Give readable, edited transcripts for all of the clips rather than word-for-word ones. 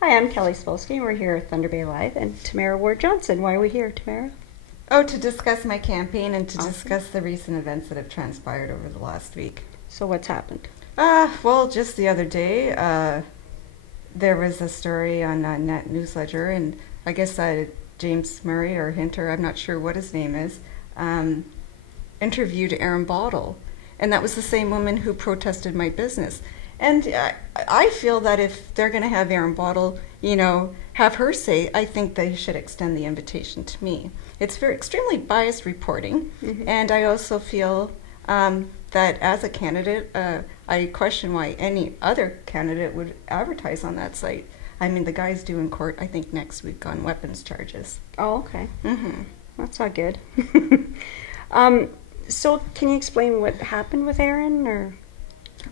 Hi, I'm Kelly Spolsky, and we're here at Thunder Bay Live, and Tamara Ward-Johnson. Why are we here, Tamara? Oh, to discuss my campaign and to Awesome. discuss the recent events that have transpired over the last week. So what's happened? Well, just the other day, there was a story on Net Newsletter, and I guess James Murray or Hinter, I'm not sure what his name is, interviewed Erin Bottle, and that was the same woman who protested my business. And I feel that if they're going to have Erin Bottle, have her say, I think they should extend the invitation to me. It's extremely biased reporting, and I also feel that as a candidate, I question why any other candidate would advertise on that site. I mean, the guy's due in court, I think, next week on weapons charges. Oh, okay. Mm-hmm. That's not good. So can you explain what happened with Erin, or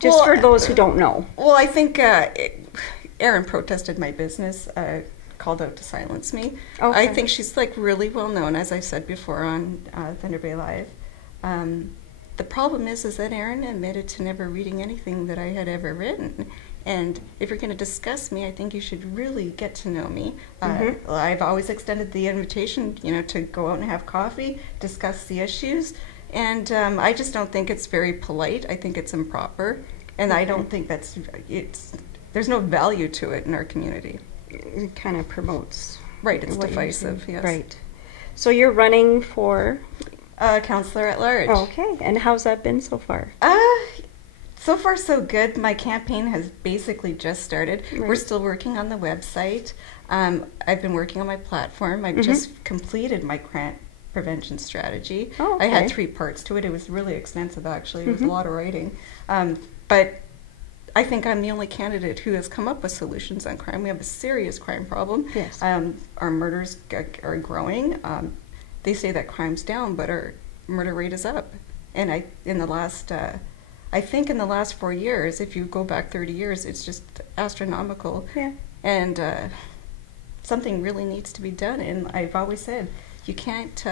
just for those who don't know? Well, I think Erin protested my business, called out to silence me. Okay. I think she's really well known, as I said before on Thunder Bay Live. The problem is that Erin admitted to never reading anything that I had ever written. And if you're going to discuss me, I think you should really get to know me. I've always extended the invitation, to go out and have coffee, discuss the issues. And I just don't think it's very polite. I think it's improper. And I don't think there's no value to it in our community. It kind of promotes. Right, it's divisive, yes. Right. So you're running for? Councillor at large. Okay, and how's that been so far? So far so good. My campaign has basically just started. Right. We're still working on the website. I've been working on my platform. I've just completed my crime prevention strategy. Oh, okay. I had 3 parts to it. It was really extensive, actually. It was a lot of writing. But I think I'm the only candidate who has come up with solutions on crime. We have a serious crime problem. Yes. Our murders are growing. They say that crime's down, but our murder rate is up. And I think in the last 4 years, if you go back 30 years, it's just astronomical. Yeah. And something really needs to be done. And I've always said, you can't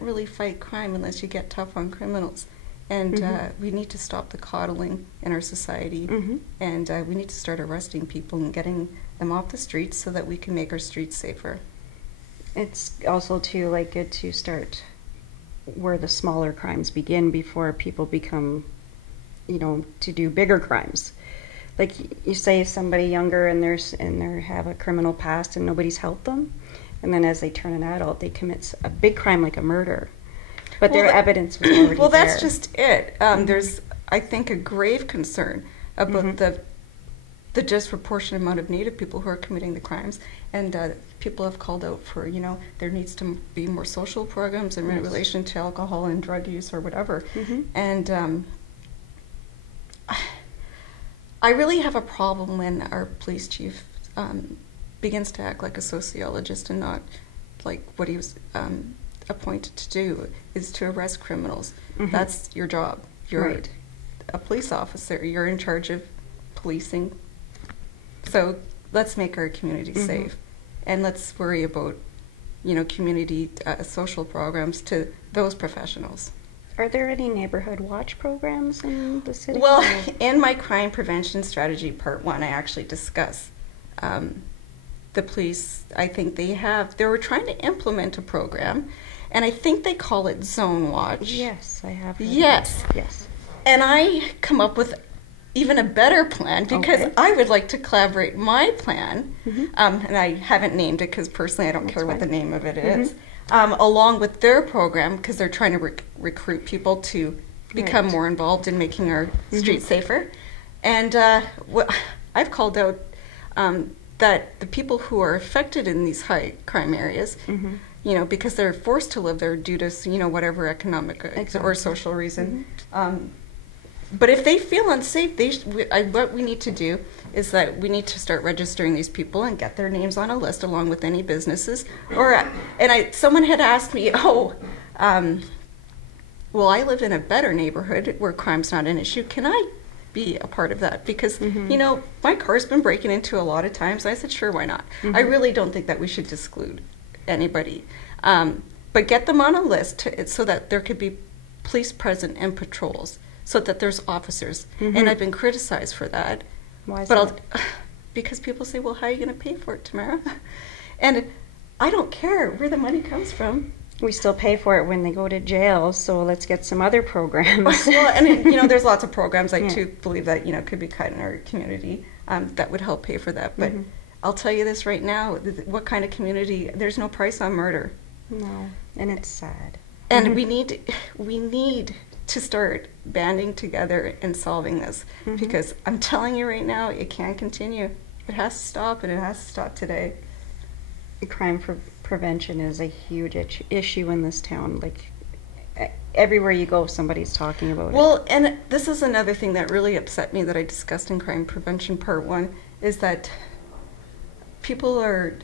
really fight crime unless you get tough on criminals. And we need to stop the coddling in our society. And we need to start arresting people and getting them off the streets so that we can make our streets safer. It's also good to start where the smaller crimes begin before people become, to do bigger crimes. Like you say, somebody younger and they have a criminal past and nobody's helped them, and then as they turn an adult, they commit a big crime like a murder, but their evidence was already well, there. that's just it. There's, I think, a grave concern about the disproportionate amount of Native people who are committing the crimes, and people have called out for, there needs to be more social programs in relation to alcohol and drug use or whatever. And I really have a problem when our police chief begins to act like a sociologist and not like what he was appointed to do, is to arrest criminals. That's your job. You're a police officer. You're in charge of policing. So let's make our community safe, and let's worry about, community social programs to those professionals. Are there any neighborhood watch programs in the city? Well, in my crime prevention strategy part 1, I actually discuss the police. I think they were trying to implement a program, and I think they call it Zone Watch. Yes, I have heard Yes. of that. Yes. And I come up with even a better plan, because I would like to collaborate my plan, and I haven't named it because personally I don't care what the name of it is, along with their program, because they're trying to recruit people to become more involved in making our streets safer. And I've called out that the people who are affected in these high crime areas, because they're forced to live there due to, whatever economic or social reason, but if they feel unsafe, what we need to do is that we need to start registering these people and get their names on a list along with any businesses. Someone had asked me, well, I live in a better neighborhood where crime's not an issue. Can I be a part of that? Because, my car's been breaking into a lot of times. I said, sure, why not? I really don't think that we should exclude anybody. But get them on a list so that there could be police present in patrols, so that there's officers. And I've been criticized for that. Why is but that? because people say, well, how are you going to pay for it, Tamara? And I don't care where the money comes from. We still pay for it when they go to jail, so let's get some other programs. Well, and there's lots of programs I too believe that could be cut in our community that would help pay for that. But I'll tell you this right now: what kind of community? There's no price on murder. No, and it's sad. And we need to start banding together and solving this, because I'm telling you right now, it can't continue. It has to stop, and it has to stop today. Crime prevention is a huge issue in this town. Like, everywhere you go, somebody's talking about it. Well, and this is another thing that really upset me that I discussed in Crime Prevention Part 1, is that people are,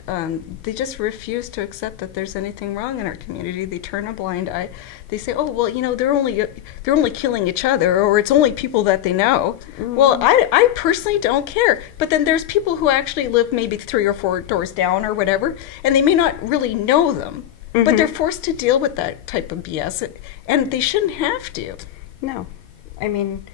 they just refuse to accept that there's anything wrong in our community. They turn a blind eye. They say, oh, well, they're only killing each other, or it's only people that they know. Well, I personally don't care. But then there's people who actually live maybe 3 or 4 doors down or whatever, and they may not really know them. But they're forced to deal with that type of BS, and they shouldn't have to. No. I mean,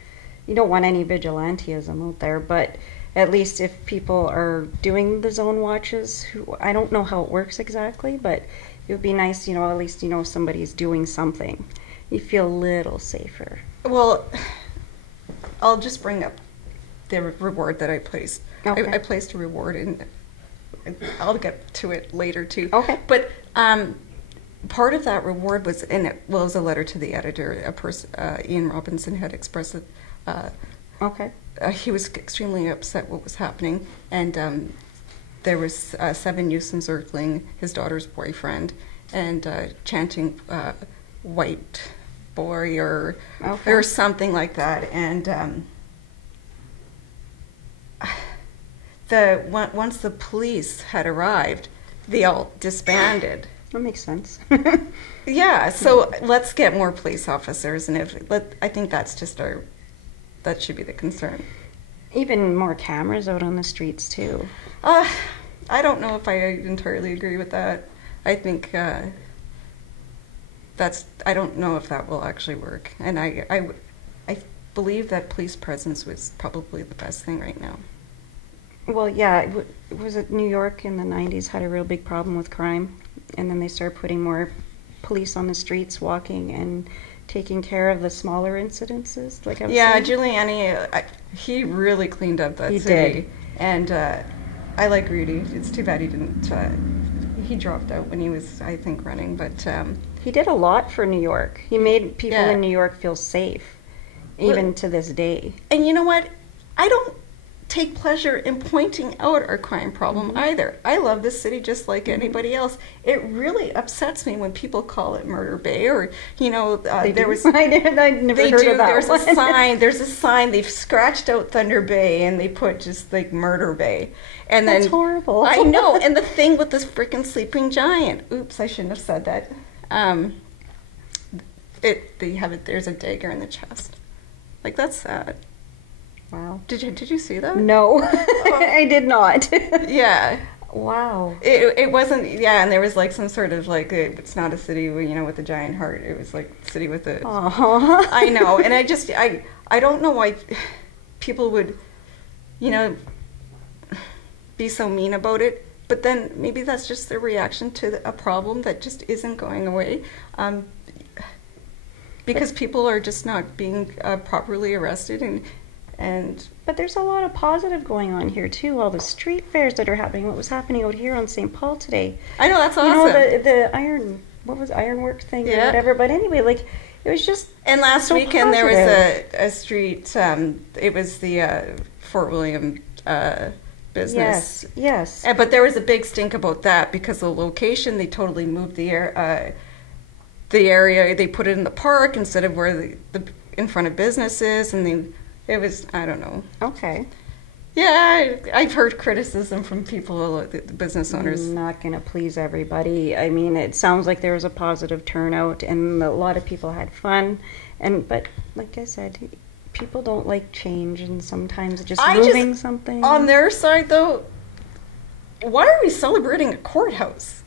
you don't want any vigilantism out there, but at least if people are doing the zone watches, I don't know how it works exactly, but it would be nice, at least somebody's doing something. You feel a little safer. Well, I'll just bring up the reward that I placed. Okay. I placed a reward, and I'll get to it later too. Okay. But part of that reward was it was a letter to the editor. Ian Robinson had expressed it. Okay. He was extremely upset what was happening, and there was 7 youths encircling his daughter's boyfriend and chanting "white boy" or something like that. And once the police had arrived, they all disbanded. That makes sense. Yeah, so let's get more police officers, and I think that should be the concern. Even more cameras out on the streets too. I don't know if I entirely agree with that. I think I don't know if that will actually work. And I believe that police presence was probably the best thing right now. Well, yeah, was it New York in the 90s had a real big problem with crime, and then they started putting more police on the streets walking and taking care of the smaller incidences, like I was saying? Giuliani, he really cleaned up that city. He did. And I like Rudy. It's too bad he didn't, he dropped out when he was, I think, running, but... he did a lot for New York. He made people in New York feel safe, even to this day. And you know what? I don't take pleasure in pointing out our crime problem either. I love this city just like anybody else. It really upsets me when people call it Murder Bay, or there was I never heard of that. There's a sign. They've scratched out Thunder Bay and they put just like Murder Bay. And That's horrible. I know. And the thing with this freaking sleeping giant. Oops, I shouldn't have said that. There's a dagger in the chest. Like, that's sad. Wow. Did you see that? No, I did not. Yeah. Wow. It wasn't, and there was like some sort of like, it's not a city, with a giant heart. It was like a city with a... Aww. I know. And I don't know why people would, be so mean about it. But then maybe that's just their reaction to a problem that just isn't going away. Because people are just not being properly arrested But there's a lot of positive going on here too. All the street fairs that are happening. What was happening out here on St. Paul today? I know, that's awesome. The ironwork thing or whatever. But anyway, like, it was just. And last so weekend positive. there was a street. It was the Fort William business. Yes. But there was a big stink about that because the location. They totally moved the area. They put it in the park instead of where the in front of businesses, and it was, I don't know. Okay. Yeah, I've heard criticism from people, the business owners. Not going to please everybody. I mean, it sounds like there was a positive turnout, and a lot of people had fun. But like I said, people don't like change, and sometimes just moving something. On their side, though, why are we celebrating a courthouse?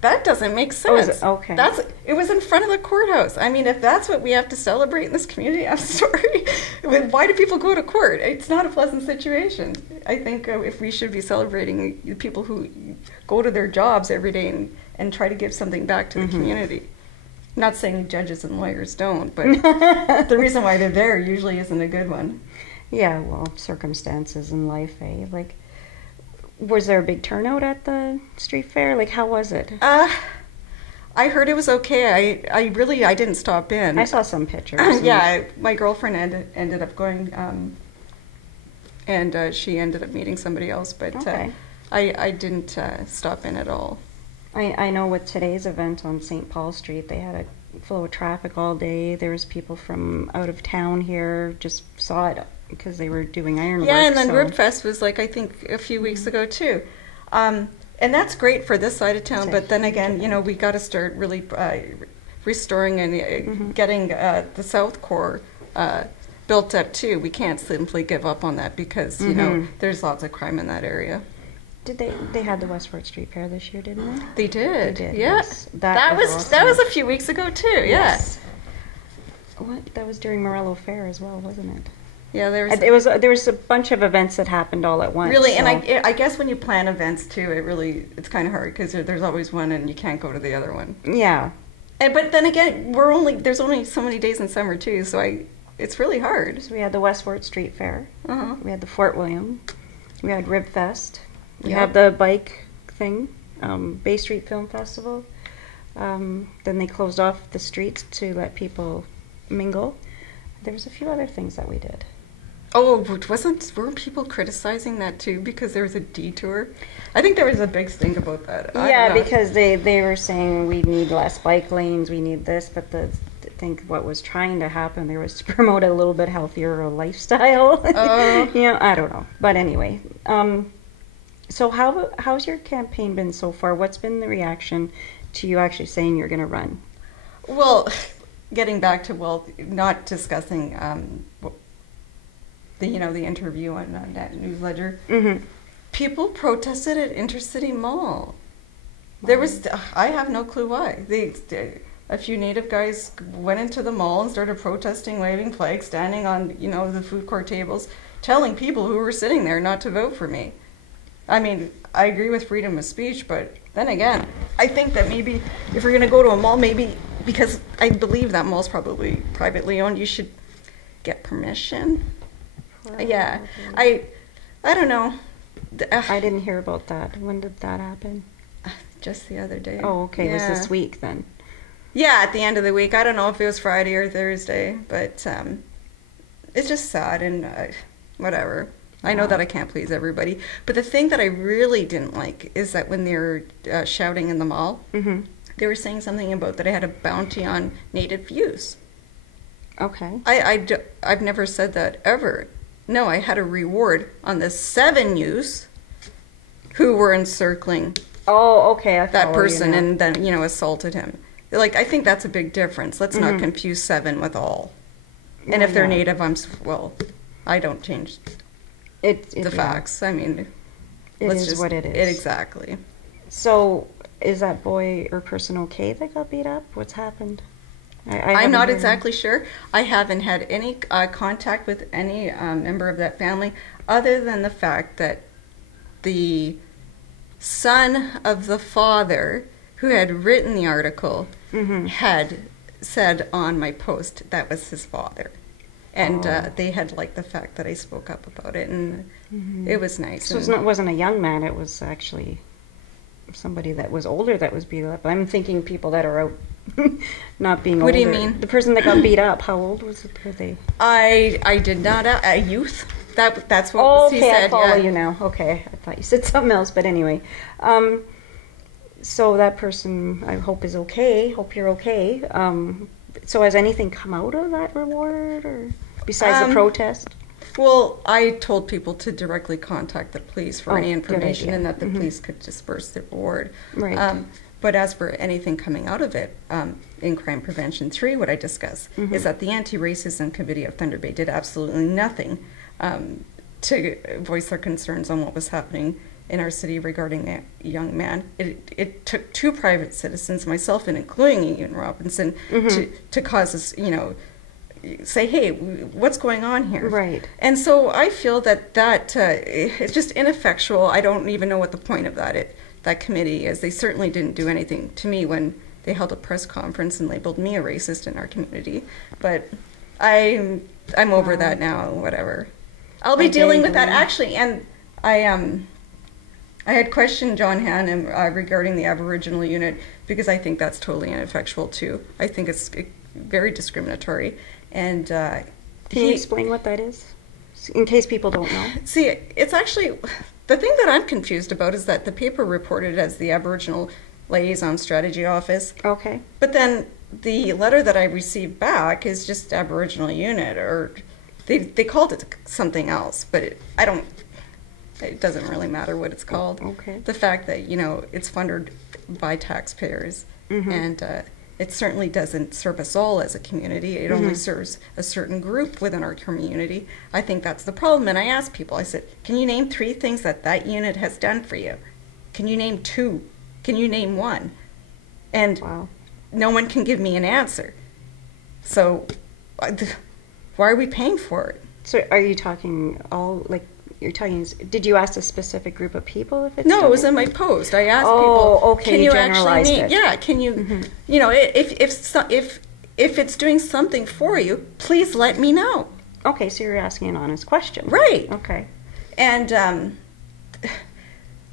That doesn't make sense. Oh, is it? Okay. It was in front of the courthouse. I mean, if that's what we have to celebrate in this community, I'm sorry. Why do people go to court? It's not a pleasant situation. I think if we should be celebrating the people who go to their jobs every day and try to give something back to the community. Not saying judges and lawyers don't, but the reason why they're there usually isn't a good one. Yeah, well, circumstances in life, eh? Like, was there a big turnout at the street fair? Like, how was it? I heard it was okay. I didn't stop in. I saw some pictures. Yeah, my girlfriend ended up going, and she ended up meeting somebody else, but Okay. I didn't stop in at all. I know with today's event on St. Paul Street, they had a flow of traffic all day. There was people from out of town here, just saw it because they were doing ironwork. Yeah, and then Ribfest was like, I think, a few weeks ago too. And that's great for this side of town, but then again, we got to start really restoring and getting the South Core built up too. We can't simply give up on that because, there's lots of crime in that area. Did they had the Westport Street Fair this year, didn't they? They did. They did, Yeah. yes. That was awesome. that was a few weeks ago too. Yes. What? That was during Morello Fair as well, wasn't it? Yeah, there There was a bunch of events that happened all at once. really, so. and I guess when you plan events too, it's kind of hard because there's always one and you can't go to the other one. Yeah. But then again, there's only so many days in summer too, so it's really hard. So we had the Westport Street Fair. Uh-huh. We had the Fort William. We had Ribfest. We Yep. have the bike thing, Bay Street Film Festival. Then they closed off the streets to let people mingle. There was a few other things that we did. Oh, weren't people criticizing that too because there was a detour? I think there was a big stink about that. I Yeah, don't know. because they were saying we need less bike lanes, we need this, but I think what was trying to happen there was to promote a little bit healthier lifestyle. Oh. I don't know. But anyway, so how's your campaign been so far? What's been the reaction to you actually saying you're going to run? Well, getting back to not discussing the interview on that newsletter. Mm-hmm. People protested at Intercity Mall. There was I have no clue why. A few native guys went into the mall and started protesting, waving flags, standing on the food court tables, telling people who were sitting there not to vote for me. I mean, I agree with freedom of speech, but then again, I think that maybe if you're going to go to a mall, maybe because I believe that mall's probably privately owned, you should get permission. Yeah, I don't know. I didn't hear about that. When did that happen? Just the other day. Oh, okay. Yeah. It was this week then. Yeah, at the end of the week. I don't know if it was Friday or Thursday, but it's just sad and whatever. I know that I can't please everybody. But the thing that I really didn't like is that when they were shouting in the mall, they were saying something about that I had a bounty on native youth. Okay. I've never said that ever. No, I had a reward on the 7 youths who were encircling Oh, okay. I that follow person you now. and then, assaulted him. Like, I think that's a big difference. Let's not confuse 7 with all. And if they're Yeah. native, I don't change the facts. I mean, It is what it is. Exactly. So, is that boy or person okay that got beat up? What's happened? I'm haven't not heard. exactly sure. I haven't had any contact with any member of that family other than the fact that the son of the father who had written the article had said on my post that was his father. And they had liked the fact that I spoke up about it, and it was nice. So it wasn't a young man, it was actually somebody that was older that was beat up. I'm thinking people that are out not being older. What do you mean? The person that got beat up, how old were they? I did not, a youth. That's what he said. I follow yeah. you now. Okay, I thought you said something else, but anyway. So that person, I hope, is okay. Hope you're okay. So has anything come out of that reward, or besides the protest? Well, I told people to directly contact the police for any good information, idea. and that the police could disperse the reward. Right. But as for anything coming out of it, in Crime Prevention 3, what I discuss is that the Anti-Racism Committee of Thunder Bay did absolutely nothing to voice their concerns on what was happening in our city regarding that young man. It took two private citizens, myself and including Ian Robinson, to cause us, say, hey, what's going on here? Right. And so I feel that it's just ineffectual. I don't even know what the point of that committee is. They certainly didn't do anything to me when they held a press conference and labeled me a racist in our community. But I'm over that now. Whatever. I'll be dealing with that actually. And I had questioned John Hannum regarding the Aboriginal unit because I think that's totally ineffectual too. I think it's very discriminatory. And can you explain what that is, in case people don't know? See, it's actually the thing that I'm confused about is that the paper reported as the Aboriginal Liaison Strategy Office. Okay. But then the letter that I received back is just Aboriginal unit, or they called it something else, but it doesn't really matter what it's called. Okay. The fact that, it's funded by taxpayers, and it certainly doesn't serve us all as a community. It only serves a certain group within our community. I think that's the problem. And I asked people, I said, can you name 3 things that unit has done for you? Can you name 2? Can you name 1? And no one can give me an answer. So why are we paying for it? So are you talking did you ask a specific group of people if it's No, it was in my post. I asked people, okay, can you you actually name it. Yeah, can you if it's doing something for you, please let me know. Okay, so you're asking an honest question. Right. Okay. And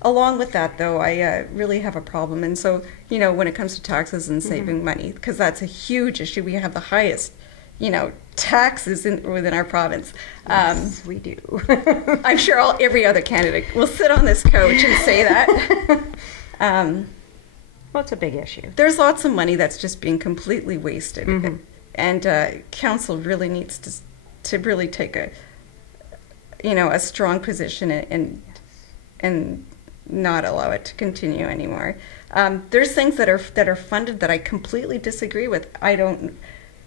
along with that, though, I really have a problem. And so, when it comes to taxes and saving money, because that's a huge issue. We have the highest, taxes within our province. Yes, we do. I'm sure every other candidate will sit on this couch and say that. Well, it's a big issue. There's lots of money that's just being completely wasted. And council really needs to really take a strong position and not allow it to continue anymore. There's things that are funded that I completely disagree with.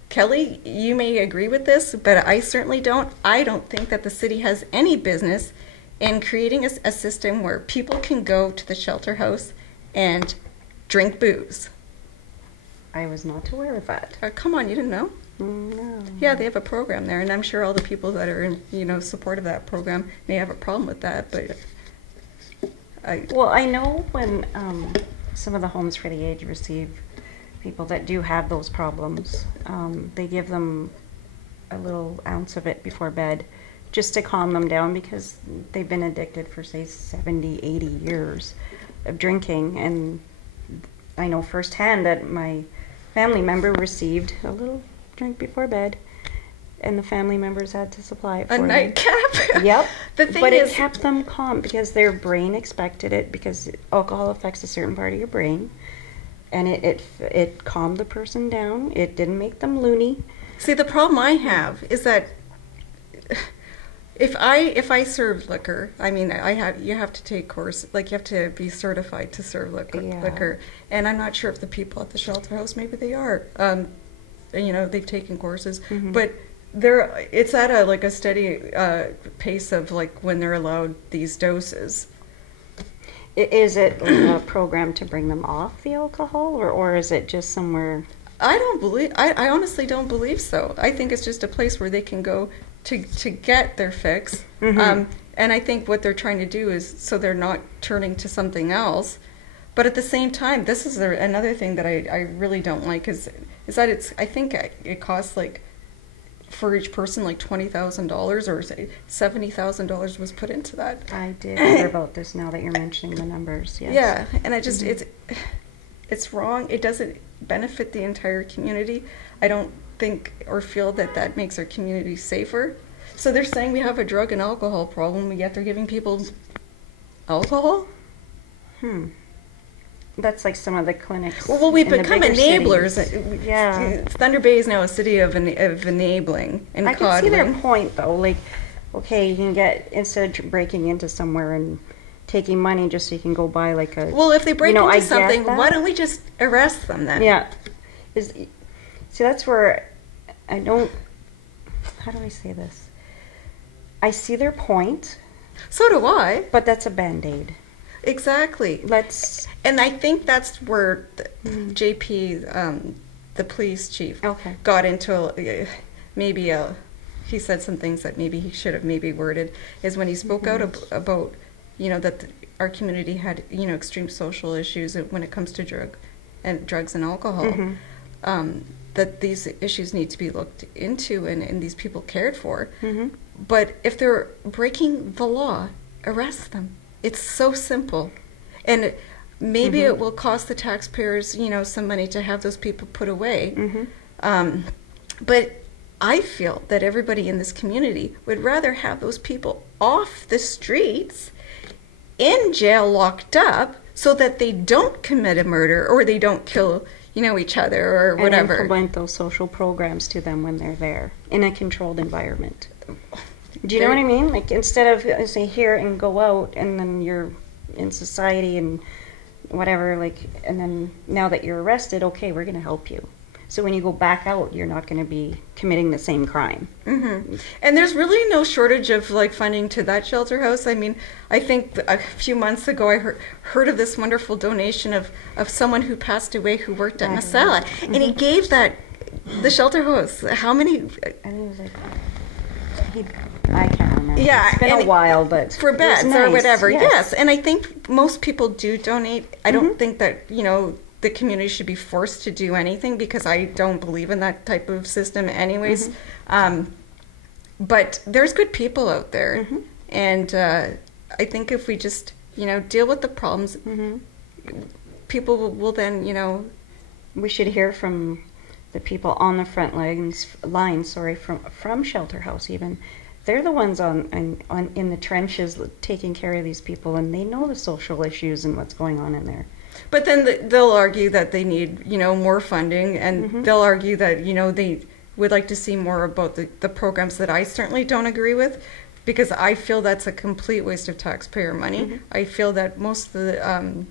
Kelly, you may agree with this, but I certainly don't. I don't think that the city has any business in creating a system where people can go to the shelter house and drink booze. I was not aware of that. Come on, you didn't know? No. Yeah, they have a program there, and I'm sure all the people that are in support of that program may have a problem with that, but I know when some of the homes for the aged receive people that do have those problems, they give them a little ounce of it before bed just to calm them down because they've been addicted for, say, 70, 80 years of drinking. And I know firsthand that my family member received a little drink before bed, and the family members had to supply it for them. A nightcap? Yep. But it kept them calm because their brain expected it, because alcohol affects a certain part of your brain. And it calmed the person down. It didn't make them loony. See, the problem I have is that if I serve liquor, I mean, you have to take course, like you have to be certified to serve liquor. And I'm not sure if the people at the shelter house, maybe they are. They've taken courses, but it's at a steady pace of when they're allowed these doses. Is it a program to bring them off the alcohol, or is it just somewhere? I honestly don't believe so. I think it's just a place where they can go to get their fix. And I think what they're trying to do is so they're not turning to something else. But at the same time, this is another thing that I really don't like is that I think it costs for each person $20,000 or $70,000 was put into that. I did hear about this now that you're mentioning the numbers. Yes. Yeah, and I just it's wrong. It doesn't benefit the entire community. I don't think or feel that makes our community safer. So they're saying we have a drug and alcohol problem, yet they're giving people alcohol? That's like some of the clinics. Well, we've become enablers. Yeah. Thunder Bay is now a city of enabling and I can see their point, though. Okay, you can get, instead of breaking into somewhere and taking money just so you can go buy a... Well, if they break into something, why don't we just arrest them then? Yeah. See, that's where I don't... How do I say this? I see their point. So do I. But that's a Band-Aid. Exactly. Let's. And I think that's where Mhm. JP, the police chief, Okay. got into maybe he said some things that maybe he should have maybe worded, is when he spoke out about, that our community had, extreme social issues when it comes to drugs and alcohol. Mhm. That these issues need to be looked into and these people cared for. Mhm. But if they're breaking the law, arrest them. It's so simple. And maybe it will cost the taxpayers, some money to have those people put away. Mhm. But I feel that everybody in this community would rather have those people off the streets, in jail, locked up, so that they don't commit a murder or they don't kill, each other or whatever. And implement those social programs to them when they're there in a controlled environment. Do you know what I mean? Like, instead of say here and go out, and then you're in society and whatever, like, and then now that you're arrested, okay, we're going to help you. So when you go back out, you're not going to be committing the same crime. Mm-hmm. And there's really no shortage of funding to that shelter house. I mean, I think a few months ago I heard of this wonderful donation of someone who passed away who worked at Masala, and he gave the shelter house how many? I think it was like I can't remember. Yeah, it's been a while, but for beds nice. or whatever. Yes. Yes, and I think most people do donate. I don't think that the community should be forced to do anything, because I don't believe in that type of system anyways. But there's good people out there. And I think if we just, deal with the problems, people will then, We should hear from the people on the front lines, from Shelter House even. They're the ones in the trenches taking care of these people, and they know the social issues and what's going on in there. But then they'll argue that they need, more funding, and they'll argue that, they would like to see more about the programs that I certainly don't agree with, because I feel that's a complete waste of taxpayer money. I feel that most of the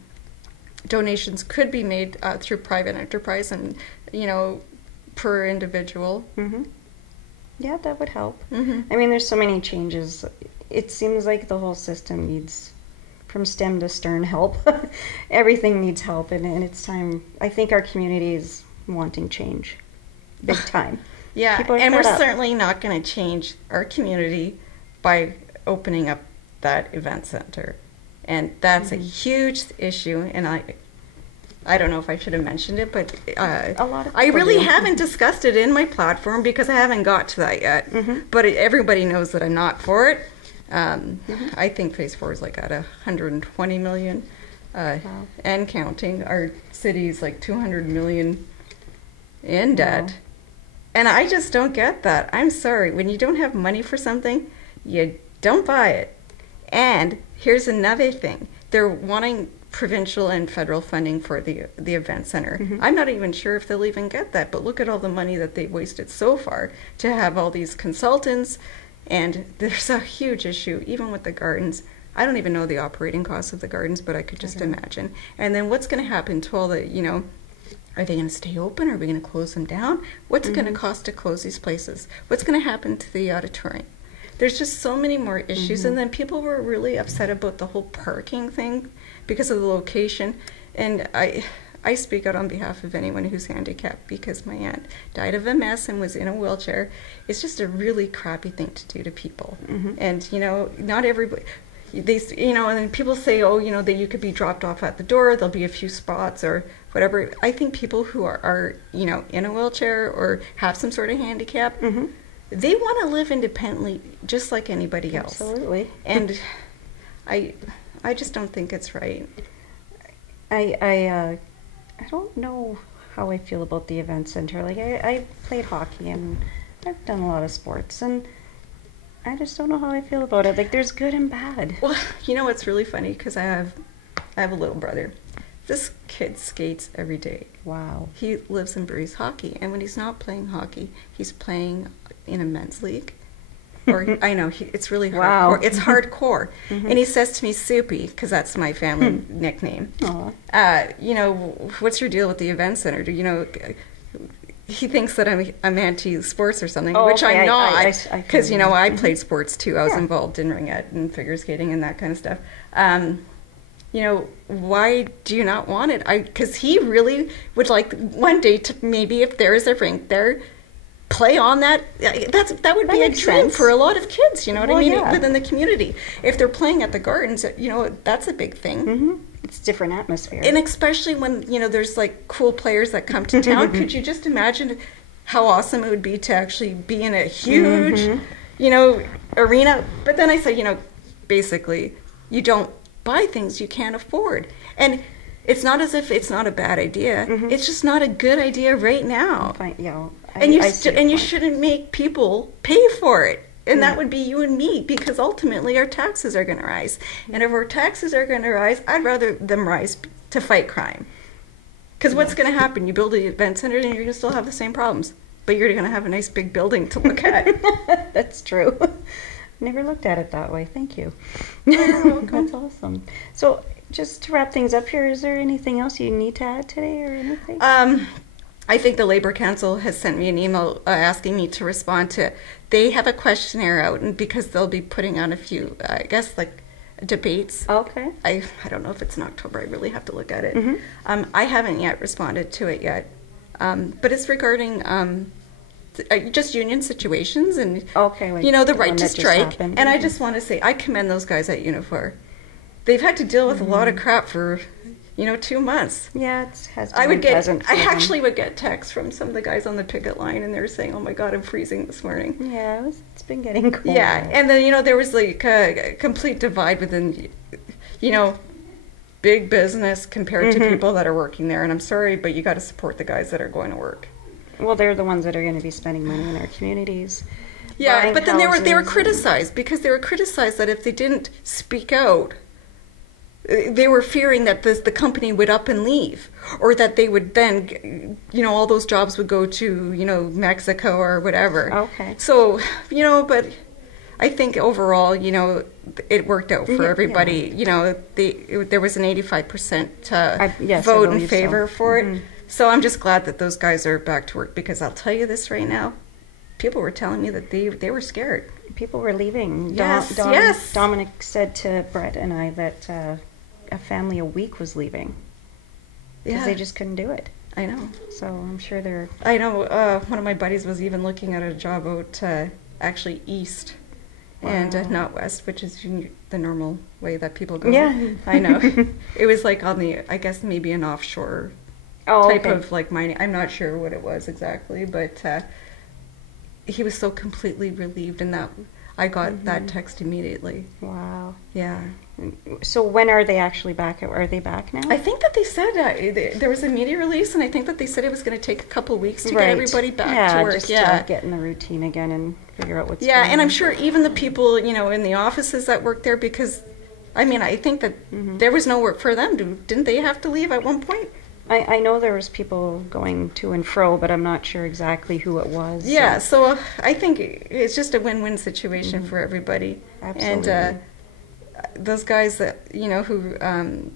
donations could be made through private enterprise and, per individual. Yeah, that would help. I mean, there's so many changes. It seems like the whole system needs, from stem to stern, help. Everything needs help, and it's time. I think our community is wanting change, big time. Yeah, and we're certainly not going to change our community by opening up that event center, and that's a huge issue. And I don't know if I should have mentioned it, but a lot of I really do. haven't discussed it in my platform because I haven't got to that yet. But everybody knows that I'm not for it. I think Phase 4 is like at 120 million and counting. Our city's like 200 million in debt. Wow. And I just don't get that. I'm sorry. When you don't have money for something, you don't buy it. And here's another thing. They're wanting provincial and federal funding for the event center. I'm not even sure if they'll even get that, but look at all the money that they've wasted so far to have all these consultants. And there's a huge issue, even with the gardens. I don't even know the operating costs of the gardens, but I could just imagine. And then what's going to happen to all the, are they going to stay open? Are we going to close them down? What's it going to cost to close these places? What's going to happen to the auditorium? There's just so many more issues. And then people were really upset about the whole parking thing because of the location. And I speak out on behalf of anyone who's handicapped, because my aunt died of MS and was in a wheelchair. It's just a really crappy thing to do to people. And, not everybody... and then people say, that you could be dropped off at the door, there'll be a few spots or whatever. I think people who are in a wheelchair or have some sort of handicap, they want to live independently just like anybody else. Absolutely. And I just don't think it's right. I don't know how I feel about the event center. Like, I played hockey and I've done a lot of sports, and I just don't know how I feel about it. Like, there's good and bad. Well, it's really funny because I have a little brother. This kid skates every day. Wow. He lives and breathes hockey, and when he's not playing hockey, he's playing in a men's league. Or I know it's really hardcore. Wow. It's hardcore. And he says to me, "Soupy," because that's my family nickname. What's your deal with the event center? He thinks that I'm anti-sports or something, which okay. I'm not, because I Mm-hmm. played sports too. I was involved in ringette and figure skating and that kind of stuff. why do you not want it? Because he really would like one day to, maybe if there is a rink there, play on that. That would be a dream for a lot of kids. You know what I mean? Yeah. Within the community, if they're playing at the gardens, that's a big thing. Mm-hmm. It's a different atmosphere, and especially when there's like cool players that come to town. Could you just imagine how awesome it would be to actually be in a huge, arena? But then I say, basically, you don't buy things you can't afford. And it's not as if it's not a bad idea. Mm-hmm. It's just not a good idea right now. And you shouldn't make people pay for it. And that would be you and me, because ultimately our taxes are going to rise. And if our taxes are going to rise, I'd rather them rise to fight crime. Because what's going to happen? You build an event center and you're going to still have the same problems. But you're going to have a nice big building to look at. That's true. Never looked at it that way. Thank you. You're welcome. That's awesome. So just to wrap things up here, is there anything else you need to add today or anything? I think the Labor Council has sent me an email asking me to respond to it. They have a questionnaire out, and because they'll be putting on a few, I guess, like debates. Okay. I don't know if it's in October. I really have to look at it. Mm-hmm. I haven't yet responded to it yet. But it's regarding just union situations and the right to strike. And I just want to say I commend those guys at Unifor. They've had to deal with a lot of crap for 2 months. Yeah, it has been I actually would get texts from some of the guys on the picket line, and they were saying, "Oh my God, I'm freezing this morning." Yeah, it's been getting cold. Yeah, and then there was like a complete divide within big business compared to people that are working there. And I'm sorry, but you got to support the guys that are going to work. Well, they're the ones that are going to be spending money in our communities. Yeah, but then they were criticized because they were criticized that if they didn't speak out, they were fearing that the company would up and leave, or that they would then, all those jobs would go to, Mexico or whatever. Okay. So, but I think overall, it worked out for everybody. Yeah. There was an 85% vote in favor for it. So I'm just glad that those guys are back to work, because I'll tell you this right now, people were telling me that they were scared. People were leaving. Yes. Dominic said to Brett and I that a family a week was leaving because they just couldn't do it. I know. So I'm sure they're... I know. One of my buddies was even looking at a job out actually east. Wow. And not west, which is the normal way that people go. Yeah. I know. It was like on I guess maybe an offshore type of like mining. I'm not sure what it was exactly, but he was so completely relieved, and that I got that text immediately. Wow. Yeah. So when are they actually back? Are they back now? I think that they said there was a media release, and I think that they said it was going to take a couple weeks to get everybody back to work. Just to get in the routine again and figure out what's going on. Yeah, and I'm sure even the people, in the offices that work there, because, I think that there was no work for them. Didn't they have to leave at one point? I know there was people going to and fro, but I'm not sure exactly who it was. Yeah, so I think it's just a win-win situation for everybody. Absolutely. And those guys that, who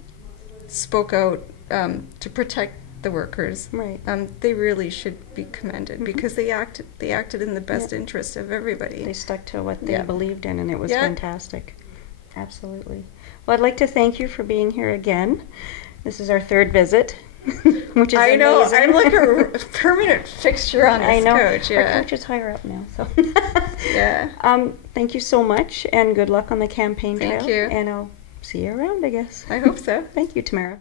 spoke out to protect the workers, right. They really should be commended because they acted in the best interest of everybody. They stuck to what they believed in, and it was fantastic. Absolutely. Well, I'd like to thank you for being here again. This is our third visit. Which is I know. amazing. I'm like a permanent fixture on this coach. Yeah. Our coach is higher up now, so. Yeah. Thank you so much, and good luck on the campaign trail. Thank you. And I'll see you around, I guess. I hope so. Thank you, Tamara.